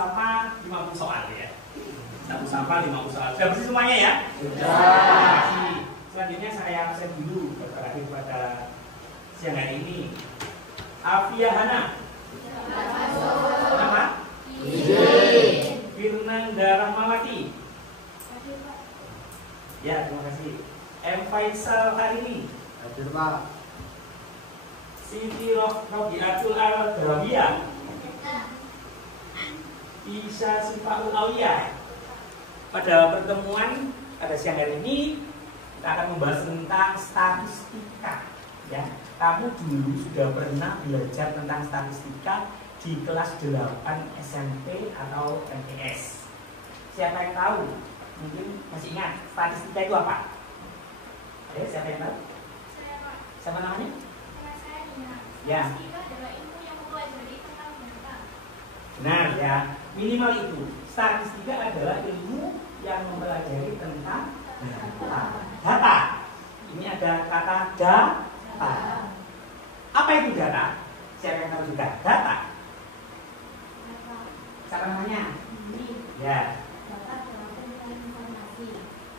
sama 50 soal ya. Sapu sama 50 soal. Sudah bersih semuanya ya? Sudah. Selanjutnya saya absen dulu terakhir pada siang hari ini. Afia Hana. Nama? Firnanda Rahmawati. Ya, terima kasih. M. Faisal Harini. Hadir Pak. Siti Robiatul Al-Dawiyah. Isa Sifaul Awiyah. Pada pertemuan pada siang hari ini kita akan membahas tentang statistika. Ya, kamu dulu sudah pernah belajar tentang statistika di kelas 8 SMP atau MTS. Siapa yang tahu? Mungkin masih ingat statistika itu apa? Siapa yang tahu? Saya, Pak. Siapa namanya? Saya Dina. Ya. Statistika adalah ilmu yang mempelajari tentang data. Benar ya, minimal itu. Statistika adalah ilmu yang mempelajari tentang data. Ini ada kata data. Apa itu data? Siapa yang tahu juga? Data. Siapa namanya? Ya. Data adalah kumpulan informasi.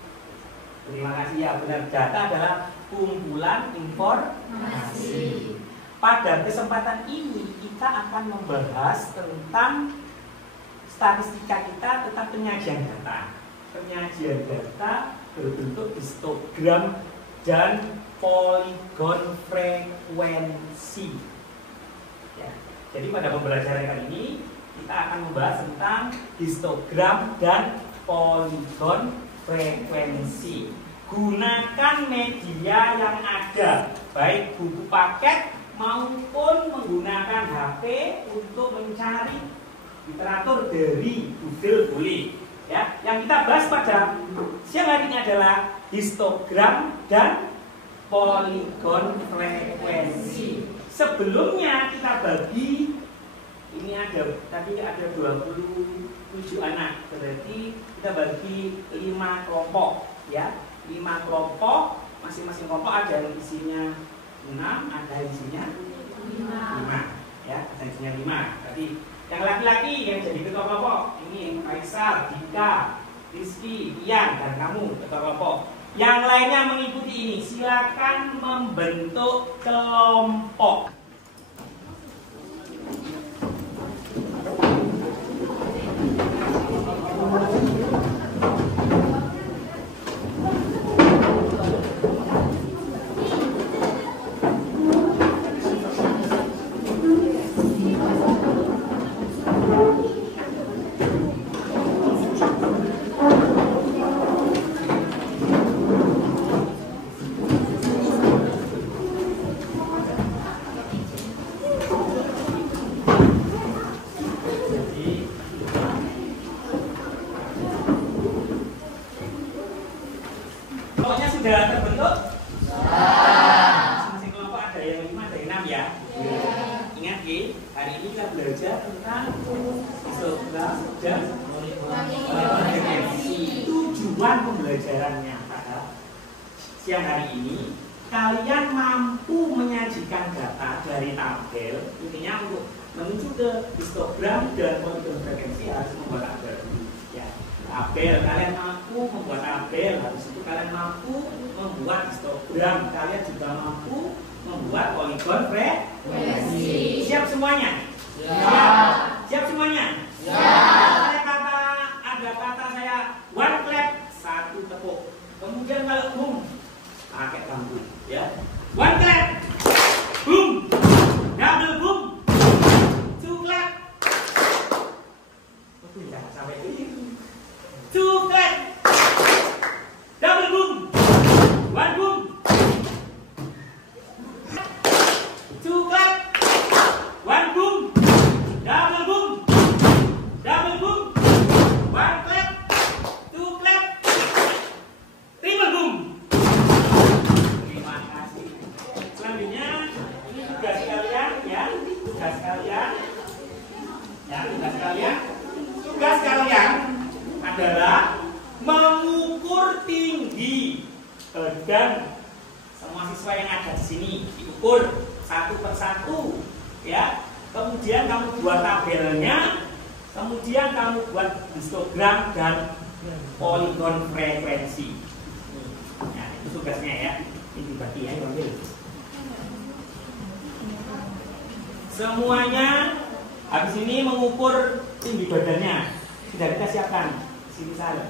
Terima kasih ya, benar. Data adalah kumpulan informasi. Pada kesempatan ini kita akan membahas tentang statistika kita tentang penyajian data. Penyajian data berbentuk histogram dan poligon frekuensi. Ya. Jadi pada pembelajaran kali ini kita akan membahas tentang histogram dan poligon frekuensi. Gunakan media yang ada, baik buku paket maupun menggunakan HP untuk mencari literatur dari Google boleh. Ya, yang kita bahas pada siang hari ini adalah histogram dan poligon frekuensi. Sebelumnya kita bagi ini tadi ada 27 anak, berarti kita bagi 5 kelompok ya. 5 kelompok, masing-masing kelompok ada yang isinya 6, ada yang isinya 5 ya, ada yang isinya 5. Berarti yang laki-laki yang jadi ketua kelompok ini Faisal, Dika, Rizky, Ian, dan kamu ketua kelompok. Yang lainnya mengikuti ini, silakan membentuk kelompok. Sudah terbentuk? Masing-masing kelompok ada yang 5, ada yang 6 ya? Ingat ya, hari ini kita belajar tentang histogram dan frekuensi. Tujuan pembelajarannya pada siang hari ini, kalian mampu menyajikan data dari tabel. Intinya untuk menuju ke histogram dan poligon frekuensi harus membuat tabel dulu. Ya, tabel, kalian mampu membuat tabel, habis itu kalian mampu membuat histogram, kalian juga mampu membuat poligon frekuensi. Siap semuanya? Siap. Siap semuanya? Siap. Ada kata saya one clap, 1 tepuk. Kemudian kalau boom, pakai bambu ya. One clap, boom. Double boom, 2 clap. Jangan sampai ini. 2 clap, double boom, 1 boom, 2 clap, 1 boom, double boom, 1 clap, 2 clap, triple boom. Terima kasih. Selanjutnya ini tugas kalian ya, tugas kalian adalah mengukur tinggi badan semua siswa yang ada di sini, diukur 1 per 1 ya. Kemudian kamu buat tabelnya Kemudian kamu buat histogram dan poligon frekuensi. Nah, itu tugasnya ya. Ini dibagi ya, ambil. Semuanya habis ini mengukur tinggi badannya. Sudah kita siapkan. Sini saya.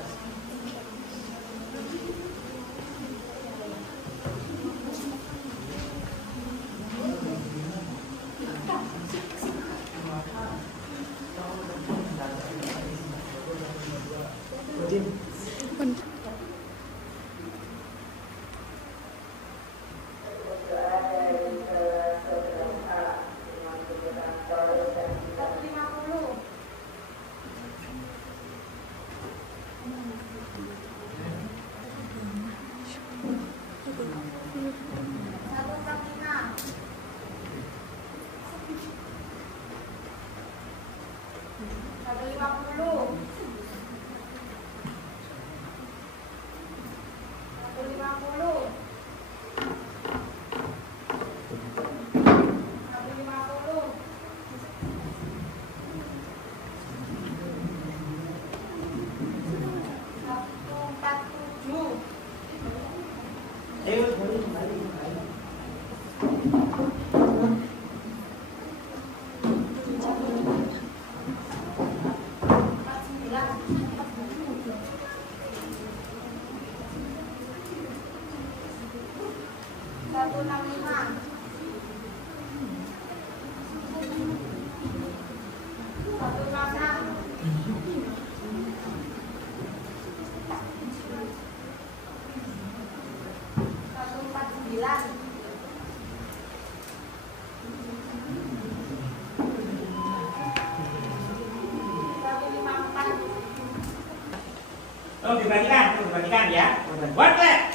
Diperhatikan ya. One clap,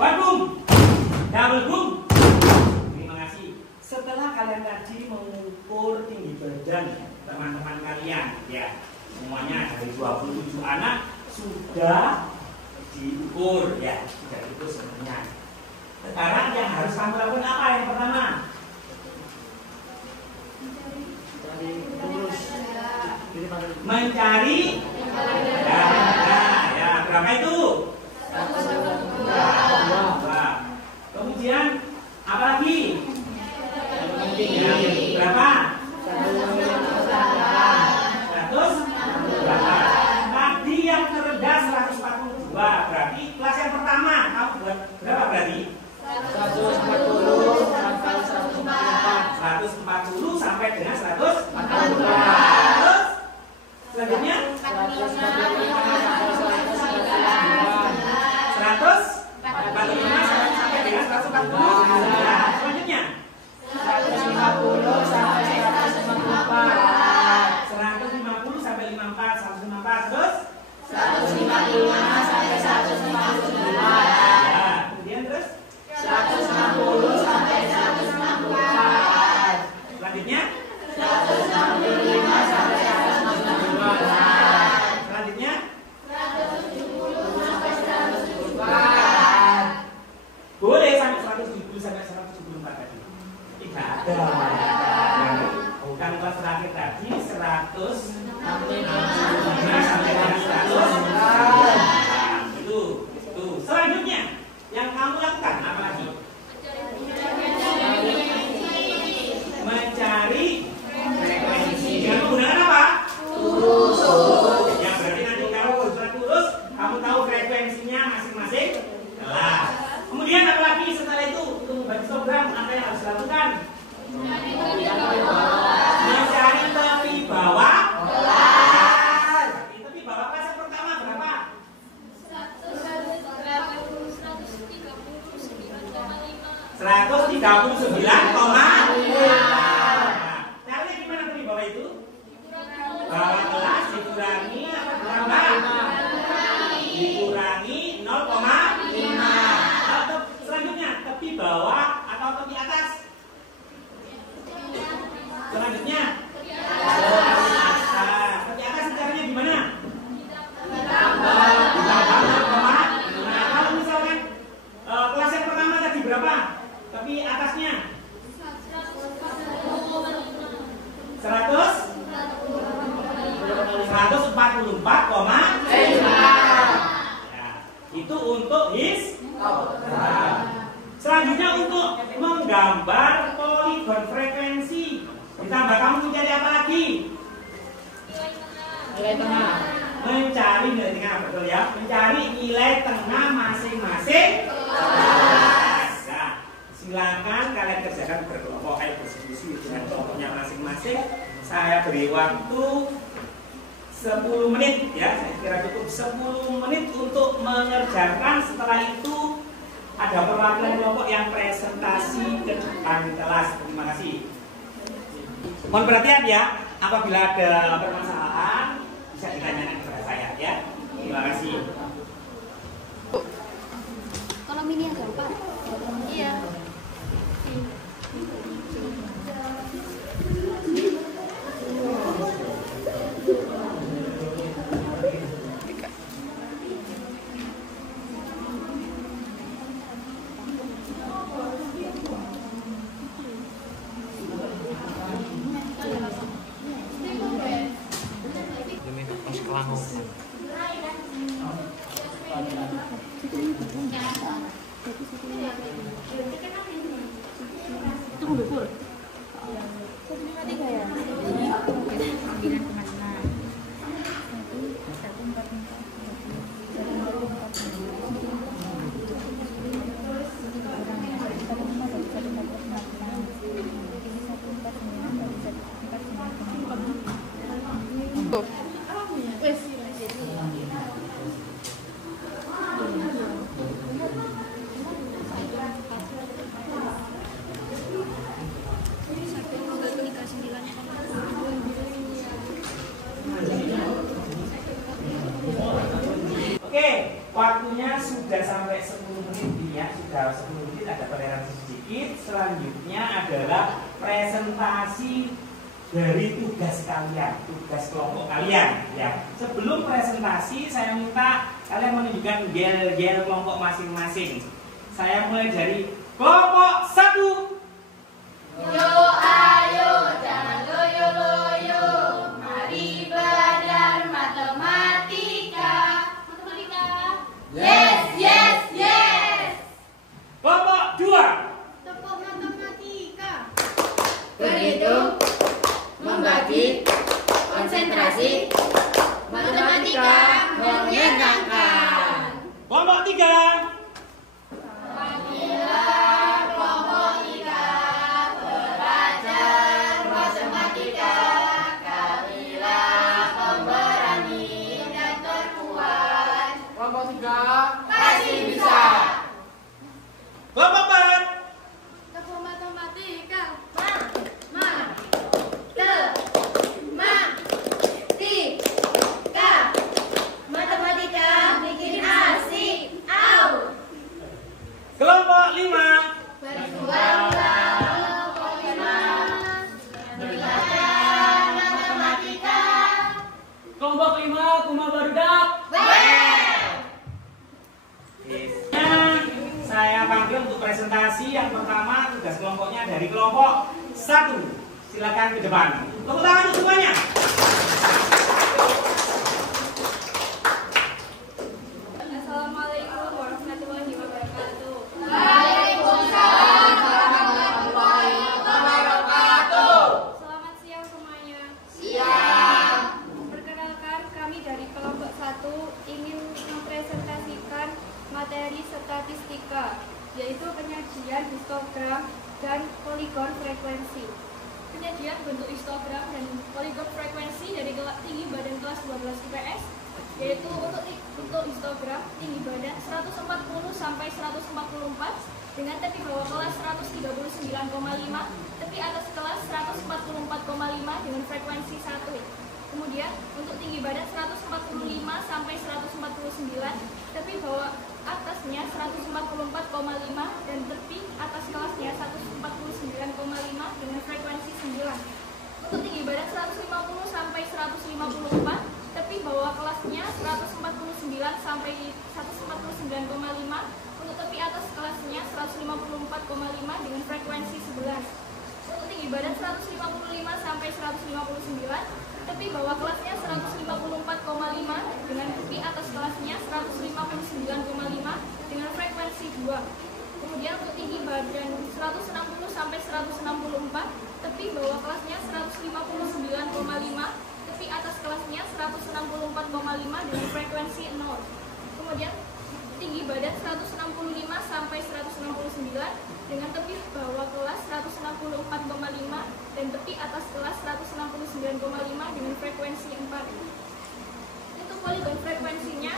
one boom, double boom. Terima kasih. Setelah kalian tadi mengukur tinggi badan teman-teman kalian, ya semuanya dari 27 anak sudah diukur, ya sudah diukur semuanya. Sekarang yang harus kamu lakukan apa? Yang pertama, mencari berapa itu? 2. Kemudian apa lagi? Berapa? 100. Tadi yang terendah 142. Berarti kelas yang pertama kamu buat berapa berarti? 140 sampai dengan 144. Terus selanjutnya 145 sampai dengan 149. Selanjutnya 150 sampai 154. 150 sampai 54, 154. Terus 155 sampai 159. Kemudian terus 160 sampai 164. Selanjutnya 165 sampai 162. Selanjutnya 170 sampai 174. Boleh sampai 170 sampai 174 tadi. Tidak ada. Bukan kelas terakhir tadi 165 sampai dengan 100. Itu. Selanjutnya yang kamu lakukan apa lagi? Mencari frekuensi dengan menggunakan apa? Turus. Yang berarti nanti kalau sudah turus, kamu tahu frekuensinya masing-masing kelas. Kemudian apa lagi setelah itu? Untuk membuat histogram, apa yang harus dilakukan? Mencari tepi bawah kelas. Tepi bawah kelas yang pertama berapa? 139,5. Caranya gimana tepi bawah itu? Bawah kelas dikurangi apa berapa? Dikurangi 0,5. Selanjutnya tepi bawah atau tepi atas? Selanjutnya tepi atas. Tepi atas caranya gimana? Ditambah 0,5. Kalau misalkan kelas yang pertama tadi berapa? Tepi atasnya Ya, itu untuk selanjutnya untuk menggambar poligon frekuensi. Ditambah kamu mencari apa lagi? Nilai tengah. Mencari nilai tengah, betul ya? Mencari nilai tengah masing-masing kelas. Nah, silakan kalian kerjakan berkelompok, berdiskusi dengan kelompoknya masing-masing. Saya beri waktu 10 menit ya, saya kira cukup 10 menit untuk mengerjakan. Setelah itu ada perwakilan kelompok yang presentasi ke depan kelas. Terima kasih. Mohon perhatian ya, apabila ada permasalahan bisa ditanyakan kepada saya ya. Terima kasih. Kalau mini ada apa? Iya. Waktunya sudah sampai 10 menit ya, sudah 10 menit, ada toleransi sedikit. Selanjutnya adalah presentasi dari tugas kalian, tugas kelompok kalian ya. Sebelum presentasi saya minta kalian menunjukkan gel-gel kelompok masing-masing. Saya mulai dari kelompok 1. Yo ayo jangan loyo-loyo, mari belajar matematika. Yes, yes, yes. Kelompok 2. Tepuk matematika. Berhitung, membagi, konsentrasi, matematika menyenangkan. Kelompok 3. Marilah kelompok 3 belajar matematika. Kalilah pemberani dan terkuat. Kelompok 3. Pasti bisa. Kelompok 4. Tepuk matematika. Matematika bikin asik. Au. Kelompok 5. Berjuanglah kelompok 5. Belajar matematika. Kelompok 5 Kuma Barudak. Saya panggil untuk presentasi. Yang pertama tugas kelompoknya dari kelompok 1. Silakan ke depan. Tepuk tangan untuk semuanya. Assalamualaikum warahmatullahi wabarakatuh. Waalaikumsalam warahmatullahi wabarakatuh. Selamat siang semuanya. Siang. Perkenalkan, kami dari kelompok 1 ingin mempresentasikan materi statistika, yaitu penyajian histogram dan poligon frekuensi. Penyajian bentuk histogram dan poligon frekuensi dari tinggi badan kelas 12 IPS, yaitu untuk histogram tinggi badan 140 sampai 144 dengan tepi bawah kelas 139,5, tepi atas kelas 144,5 dengan frekuensi 1. Kemudian untuk tinggi badan 145 sampai 149, tepi bawah atasnya 144,5 dan tepi atas kelasnya 149,5 dengan frekuensi 9. Untuk tinggi badan 150 sampai 154, tepi bawah kelasnya 149 sampai 149,5, untuk tepi atas kelasnya 154,5 dengan frekuensi 11. Untuk tinggi badan 155 sampai 159, tepi bawah kelasnya 155 tinggi badan 160 sampai 164, tepi bawah kelasnya 159,5, tepi atas kelasnya 164,5 dengan frekuensi 0. Kemudian tinggi badan 165 sampai 169 dengan tepi bawah kelas 164,5 dan tepi atas kelas 169,5 dengan frekuensi 4. Untuk poligon frekuensinya,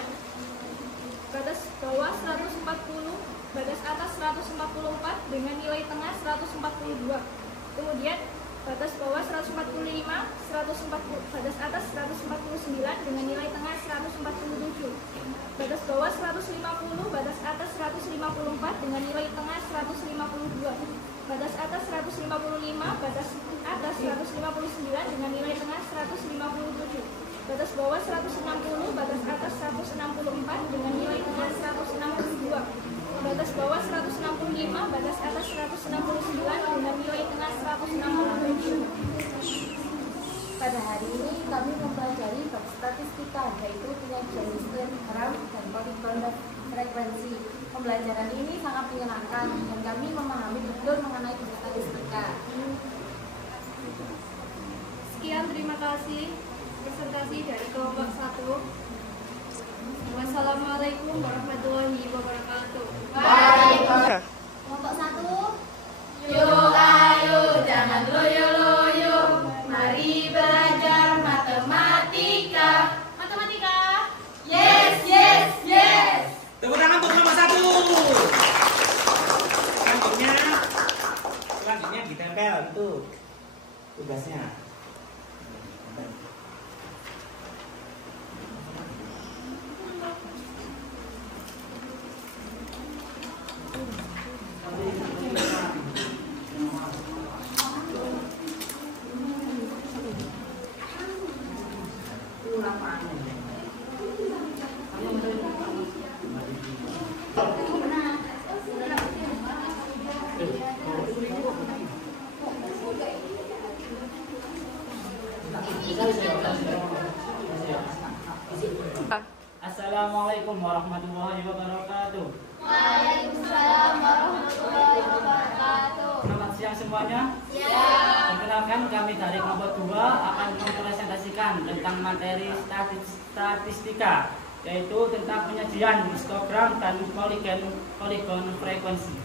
batas bawah 140, batas atas 144 dengan nilai tengah 142. Kemudian batas bawah 145, batas atas 149 dengan nilai tengah 147. Batas bawah 150, batas atas 154 dengan nilai tengah 152. Batas atas 155, batas atas 159 dengan nilai tengah 157. Batas bawah 160, batas atas 164 dengan nilai tengah 162. Batas bawah 165, batas atas 169 dengan nilai tengah 167. Pada hari ini kami mempelajari bab statistika, yaitu penyajian histogram dan poligon frekuensi. Pembelajaran ini sangat menyenangkan dan kami memahami betul mengenai statistika. Sekian, terima kasih presentasi dari kelompok 1. Wassalamualaikum warahmatullahi wabarakatuh. Waalaikumsalam. Kelompok 1. Yuk ayo jangan loyo-loyo, mari belajar matematika. Matematika. Yes, yes, yes. Tepuk tangan untuk kelompok 1. Selanjutnya ditempel itu tugasnya. Assalamualaikum warahmatullahi wabarakatuh. Waalaikumsalam warahmatullahi wabarakatuh. Selamat siang semuanya. Perkenalkan, kami dari kelompok 2 akan mempresentasikan tentang materi statistika, yaitu tentang penyajian histogram dan poligon frekuensi.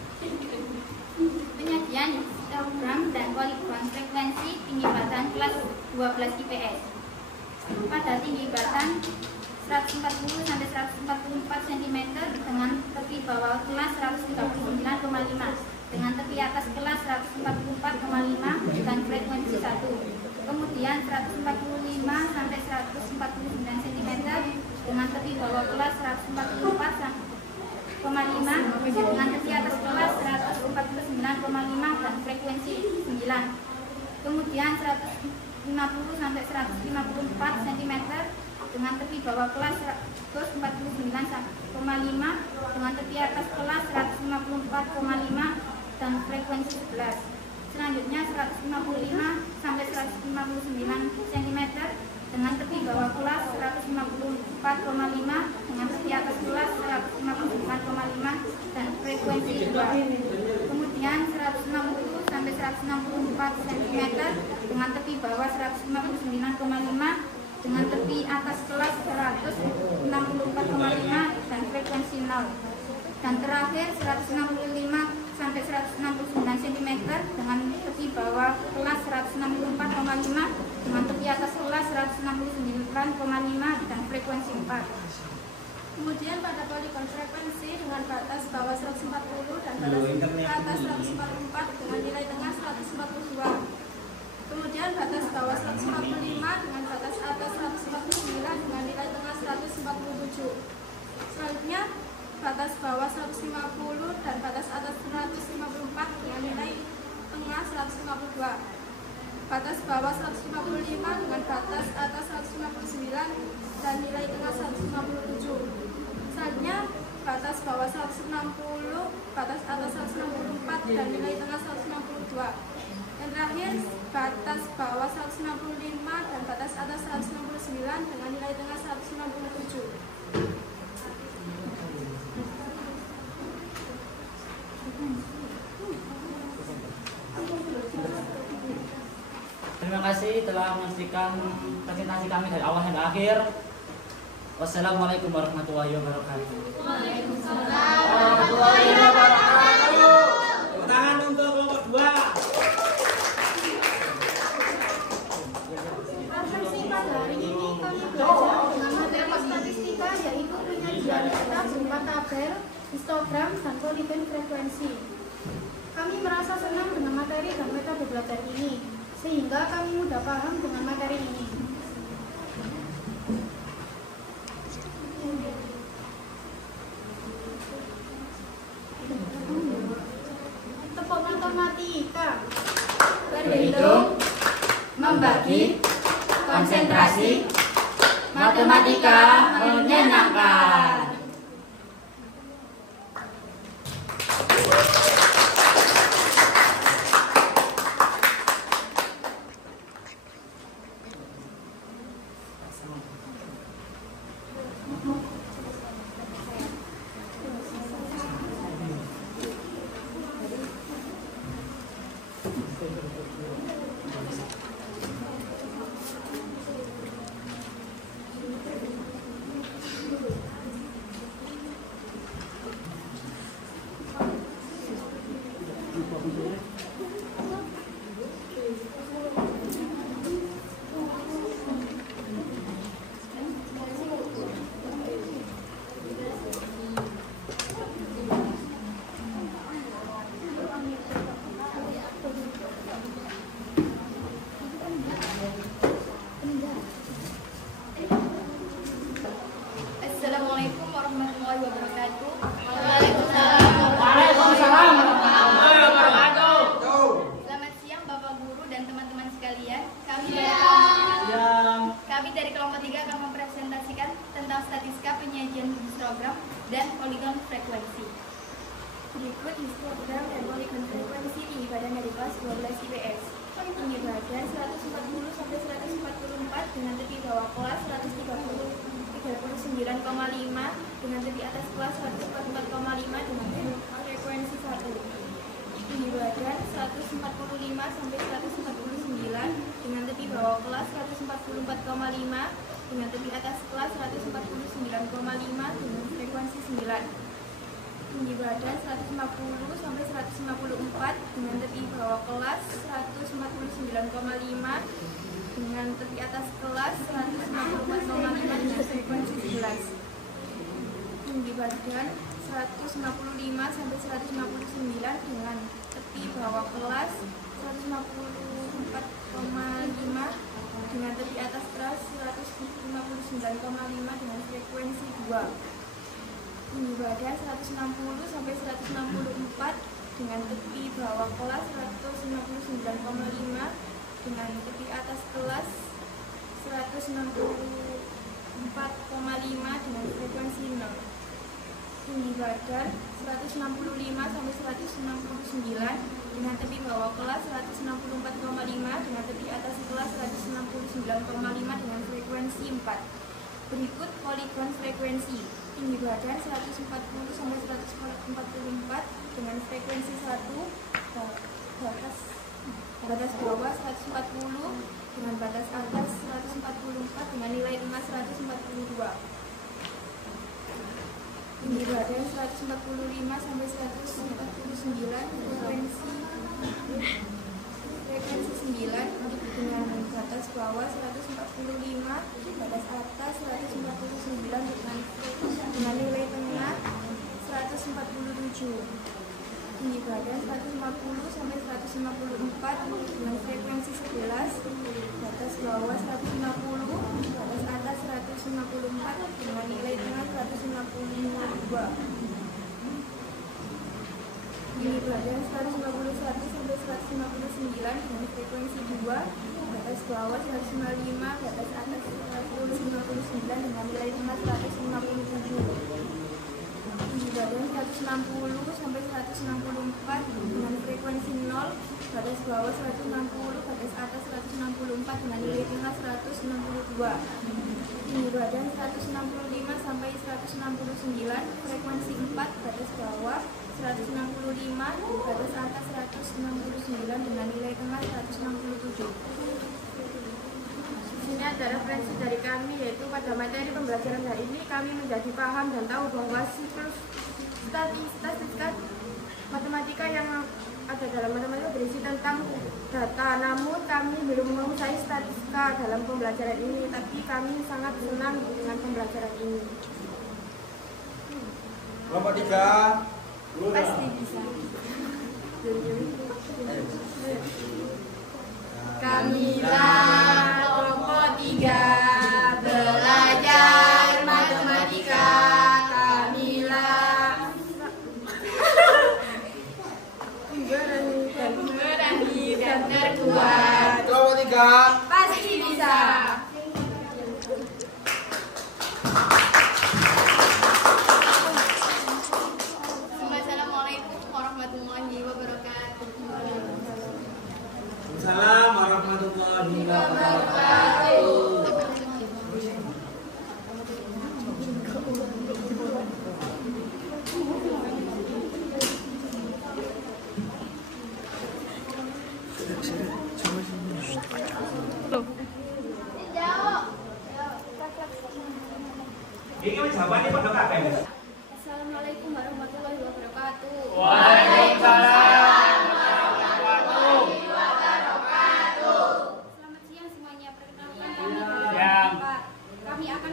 Penyajian histogram dan poligon frekuensi tinggi badan kelas 12 IPS. Pada tinggi badan 140 sampai 144 cm dengan tepi bawah kelas 139,5 dengan tepi atas kelas 144,5 dan frekuensi 1. Kemudian 145 sampai 149 cm dengan tepi bawah kelas 144,5 dengan tepi atas kelas 149,5 dan frekuensi 9. Kemudian 150 sampai 154 cm dengan tepi bawah kelas 149,5 dengan tepi atas kelas 154,5 dan frekuensi 11. Selanjutnya 155 sampai 159 cm dengan tepi bawah kelas 154,5 dengan tepi atas kelas 159,5 dan frekuensi 2. Kemudian 160 sampai 164 cm dengan tepi bawah 159,5 dengan tepi atas kelas 164,5 dan frekuensi 0. Dan terakhir 165 sampai 169 cm dengan tepi bawah kelas 164,5 dengan tepi atas kelas 169,5 dan frekuensi 4. Kemudian pada poligon frekuensi dengan batas bawah 140 dan batas atas 144 dengan nilai tengah 142. Kemudian batas bawah 145 dengan batas atas 149 dengan nilai tengah 147. Selanjutnya batas bawah 150 dan batas atas 154 dengan nilai tengah 152. Batas bawah 155 dengan batas atas 159 dan nilai tengah 157. Selanjutnya batas bawah 160, batas atas 164 dan nilai tengah 162. Yang terakhir batas bawah 165 dan batas atas 169 dengan nilai tengah 197. kasih telah menyaksikan presentasi kami dari awal hingga akhir. Wassalamualaikum warahmatullahi wabarakatuh. Waalaikumsalam warahmatullahi wabarakatuh. Tepuk tangan untuk kelompok 2. Refleksi pada hari ini kami belajar dengan materi statistika, yaitu penyajian data berupa tabel, histogram, dan poligon frekuensi. Kami merasa senang dengan materi dan metode belajar ini, sehingga kami mudah paham dengan materi ini. Tepuk matematika. Berhitung, membagi, konsentrasi, matematika menyenangkan. Assalamualaikum warahmatullahi wabarakatuh. Waalaikumsalam warahmatullahi wabarakatuh. Selamat siang Bapak Guru dan teman-teman sekalian. Kami dari kelompok 3 akan mempresentasikan tentang statistika penyajian histogram dan poligon frekuensi. Berikut histogram dan poligon frekuensi tinggi badan dari kelas 12 IPS. Tinggi badan 140 sampai 144 dengan tepi bawah kelas 39,5 dengan tepi atas kelas 144,5 dengan frekuensi 1. Tinggi badan 145 sampai 149 dengan tepi bawah kelas 144,5 dengan tepi atas kelas 149,5 dengan frekuensi 9. Tinggi badan 150 sampai 154 dengan tepi bawah kelas 149,5 dengan tepi atas kelas 154,5 dengan frekuensi 11. Tinggi badan 155 sampai 159 dengan tepi bawah kelas 154,5 dengan tepi atas kelas 159,5 dengan frekuensi 2. Tinggi badan 160 sampai 164 dengan tepi bawah kelas 159,5 dengan tepi atas kelas 164,5 dengan frekuensi 0. Tinggi badan 165 sampai 169 dengan tepi bawah kelas 164,5 dengan tepi atas kelas 169,5 dengan frekuensi 4. Berikut poligon frekuensi. Tinggi badan 140 sampai 144 dengan frekuensi 1, batas bawah 140 dengan batas atas 144 dengan nilai tengah 142. Tinggi badan 145 sampai 149 frekuensi 9 dengan batas bawah 145, batas atas 149 dengan nilai tengah 147. Tinggi badan 150 sampai 154 dengan frekuensi 11, batas bawah 150, batas atas 154 dengan nilai tengah 152. Tinggi badan 151 sampai 159 dengan frekuensi 2, batas bawah 155, batas atas 159 dengan nilai tengah 157. Tinggi badan 160 sampai 164 dengan frekuensi 0, batas bawah 160, batas atas 164 dengan nilai tengah 162. Tinggi badan 165 sampai 169, frekuensi 4, batas bawah 165, batas atas 169 dengan nilai tengah 167. sini ada referensi dari kami, yaitu pada materi pembelajaran hari ini kami menjadi paham dan tahu bahwa siklus statistika matematika yang ada dalam matematika berisi tentang data. Namun kami belum menguasai statistika dalam pembelajaran ini, tapi kami sangat senang dengan pembelajaran ini. Kelompok 3. Pasti bisa. Kamilah kelompok 3 belajar matematika. Kamilah berani dan terkuat. Kelompok 3. Pasti bisa. Assalamualaikum warahmatullahi wabarakatuh. Assalamualaikum warahmatullahi wabarakatuh. Ini jawabannya pada kakek. Assalamualaikum warahmatullahi wabarakatuh. Waalaikumsalam. Selamat siang semuanya. Perkenalkan kami dari Siang. Bapak. Kami akan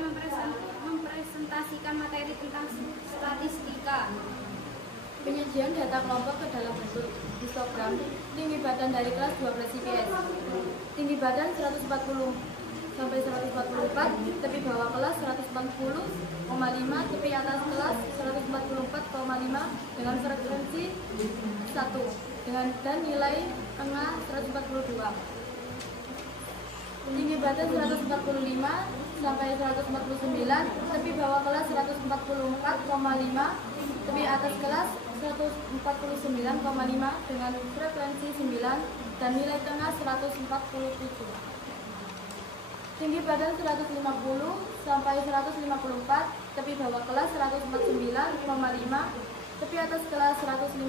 mempresentasikan materi tentang statistika. Penyajian data kelompok ke dalam bentuk histogram. Tinggi badan dari kelas 12 IPS. Tinggi badan 140 sampai 144, tepi bawah kelas 140,5, tepi atas kelas 144,5 dengan frekuensi 1 dan nilai tengah 142. Tinggi badan 145 sampai 149, tepi bawah kelas 144,5, tepi atas kelas 149,5 dengan frekuensi 9 dan nilai tengah 147. Tinggi badan 150 sampai 154, tepi bawah kelas 149,5, tepi atas kelas 154,5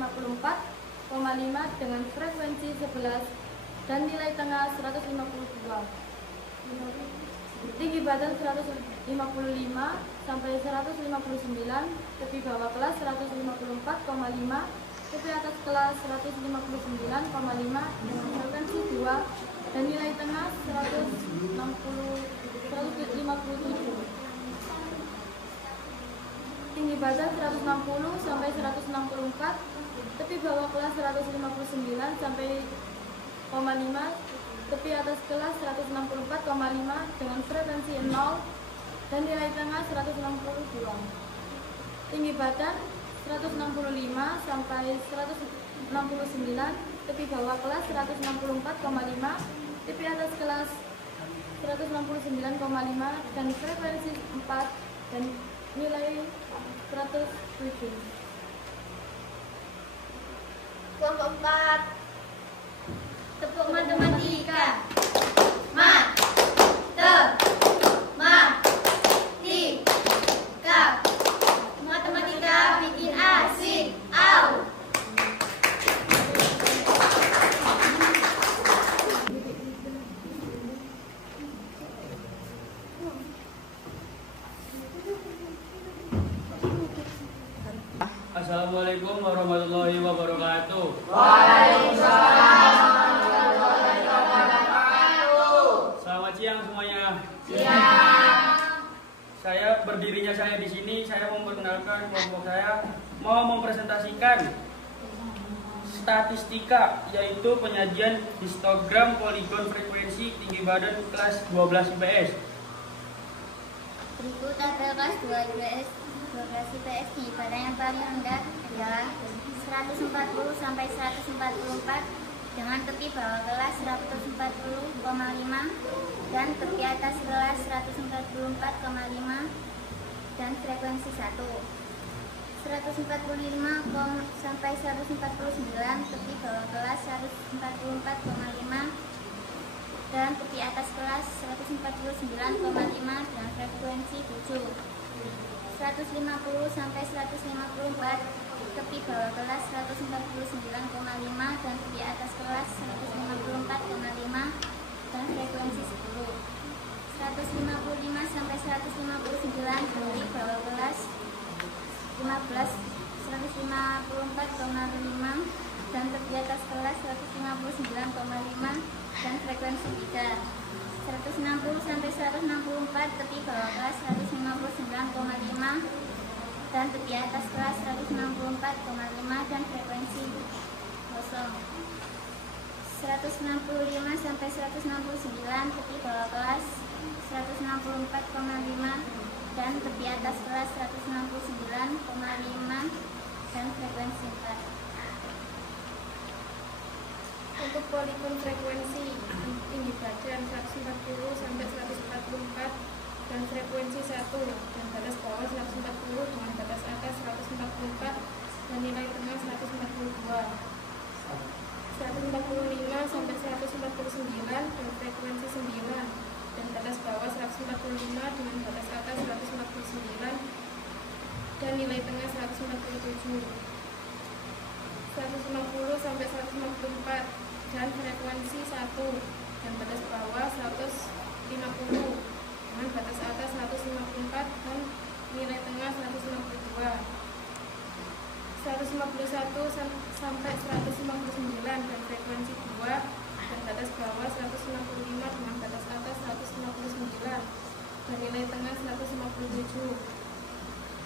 dengan frekuensi 11 dan nilai tengah 152. Tinggi badan 155 sampai 159, tepi bawah kelas 154,5, tepi atas kelas 159,5 dengan frekuensi 2 dan nilai tengah 157. Tinggi badan 160 sampai 164, tepi bawah kelas 159 sampai 5, tepi atas kelas 164,5 dengan frekuensi 0 dan nilai tengah 162. Tinggi badan 165 sampai 169, tepi bawah kelas 164,5, tepi atas kelas 169,5 dan frekuensi 4 dan nilai 107. Kelompok 4. Tepuk matematika. Matematika. Matematika bikin asik. Au. Assalamualaikum warahmatullahi wabarakatuh. Selamat siang semuanya. Berdirinya saya di sini, saya memperkenalkan kelompok saya mau mempresentasikan statistika, yaitu penyajian histogram poligon frekuensi tinggi badan kelas 12 IPS. Berikut tabel kelas 12 IPS tinggi badan yang paling rendah adalah 140 sampai 144 dengan tepi bawah kelas 140,5 dan tepi atas kelas 144,5 dan frekuensi 1. 145 sampai 149, tepi bawah kelas 144,5 dan tepi atas kelas 149,5 dan frekuensi 7. 150 sampai 154, tepi bawah kelas 149,5 dan tepi atas kelas 154,5 dan frekuensi 10. 155 sampai 159 dari bawah kelas 154,5 dan di atas kelas 159,5 dan frekuensi 3. 160 sampai 164 tepi bawah kelas 159,5 dan tepi atas kelas 164,5 dan frekuensi 0. 165 sampai 169 tepi bawah kelas 164,5 dan tepi atas kelas 169,5 dan frekuensi 4. Untuk poligon frekuensi tinggi badan 140 sampai 144 dan frekuensi 1 dan batas bawah 140 dengan batas atas 144 dan nilai tengah 142. 145 sampai 149 dan frekuensi 9 dan batas bawah 145 dengan batas atas 149 dan nilai tengah 147. 150 sampai 154 dan frekuensi 1 dan batas bawah 150 dengan batas atas 154 dan nilai tengah 152. 151 sampai 159 dan frekuensi 2 dan batas bawah 165 dengan batas atas 159 dan nilai tengah 157.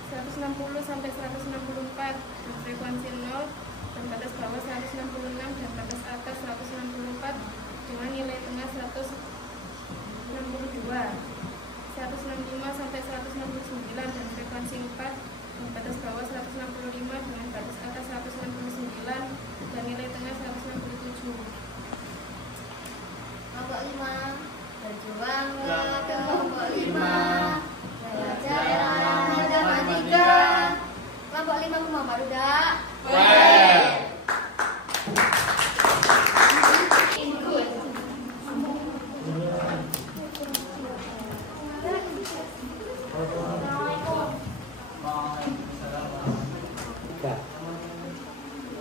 160 sampai 164 dan frekuensi 0 dan batas bawah 166 dan batas atas 164 dengan nilai tengah 162. 165 sampai 169 dan frekuensi 4 dan batas bawah 165 dengan batas atas 169 dan nilai tengah 167. Kelompok 5 berjuanglah kelompok 5 belajar matematika. Kelompok 5 mau baru dak?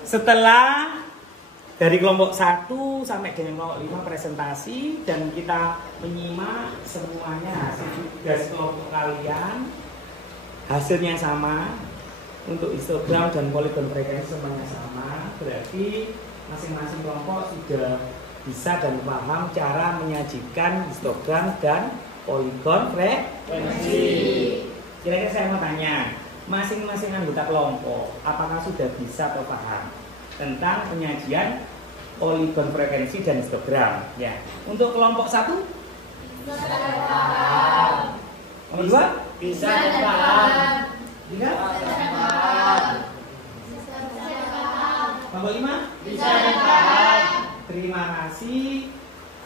Setelah dari kelompok 1 sampai dengan kelompok 5 presentasi dan kita menyimak semuanya hasil tugas kelompok kalian, hasilnya sama untuk histogram dan poligon frekuensi semuanya sama, berarti masing-masing kelompok sudah bisa dan paham cara menyajikan histogram dan poligon frekuensi. Kira-kira saya mau tanya, masing-masing anggota kelompok apakah sudah bisa atau paham tentang penyajian poligon frekuensi dan histogram? Ya. Untuk kelompok 1? Bisa paham. Kelompok 2? Bisa paham. 3? Kelompok 5? Bisa paham. Terima kasih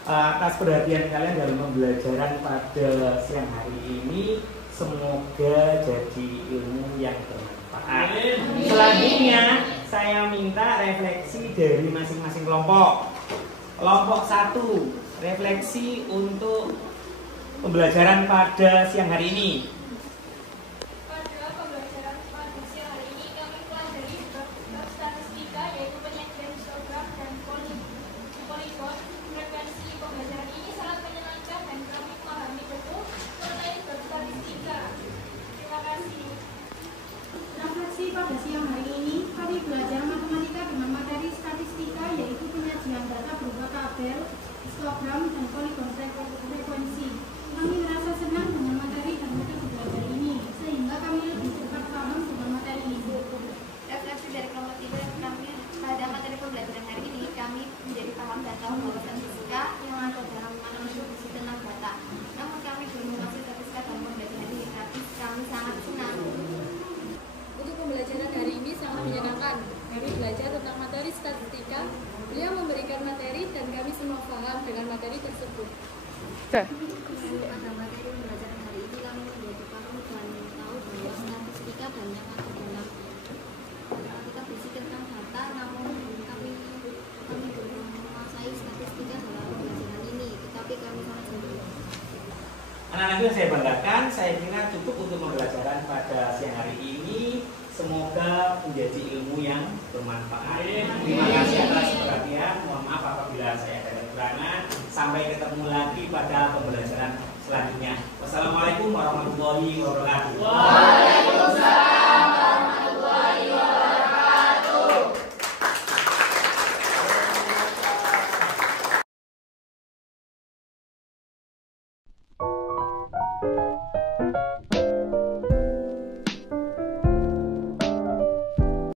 atas perhatian kalian dalam pembelajaran pada siang hari ini. Semoga jadi ilmu yang bermanfaat. Selanjutnya saya minta refleksi dari masing-masing kelompok. Kelompok 1, refleksi untuk pembelajaran pada siang hari ini. Pada pembelajaran pada siang hari ini kami pelajari bab statistika, yaitu penyajian histogram dan poligon frekuensi. Pembelajaran ini sangat menyenangkan dan kami memahami betul mengenai bab statistika. Terima kasih. Refleksi pada siang hari ini, kami belajar matematika dengan materi statistika, yaitu penyajian data berupa tabel, histogram, dan poligon frekuensi. Kami merasa senang dengan materi dan metode belajar ini, sehingga kami lebih cepat paham dengan materi ini. Refleksi dari kelompok 3 kami pada materi pembelajaran hari ini, kami menjadi paham dan tahu bahwa statistika yang ada dalam matematika tentang data. Namun kami belum menguasai statistika dalam pembelajaran ini, tapi kami sangat senang. Untuk pembelajaran hari ini sangat menyenangkan. Kami belajar tentang materi statistika. Beliau memberikan materi dan kami semua paham dengan materi tersebut. Pada materi pembelajaran hari ini kami menjadi paham dan tahu bahwa statistika banyak ada dalam matematika berisi tentang data, namun kami belum menguasai statistika dalam pembelajaran ini, tetapi kami sangat senang. Anak-anak yang saya banggakan, saya kira cukup untuk pembelajaran pada siang hari ini. Semoga menjadi ilmu yang bermanfaat. Terima kasih atas perhatian. Mohon maaf apabila saya ada kekurangan. Sampai ketemu lagi pada pembelajaran selanjutnya. Wassalamualaikum warahmatullahi wabarakatuh.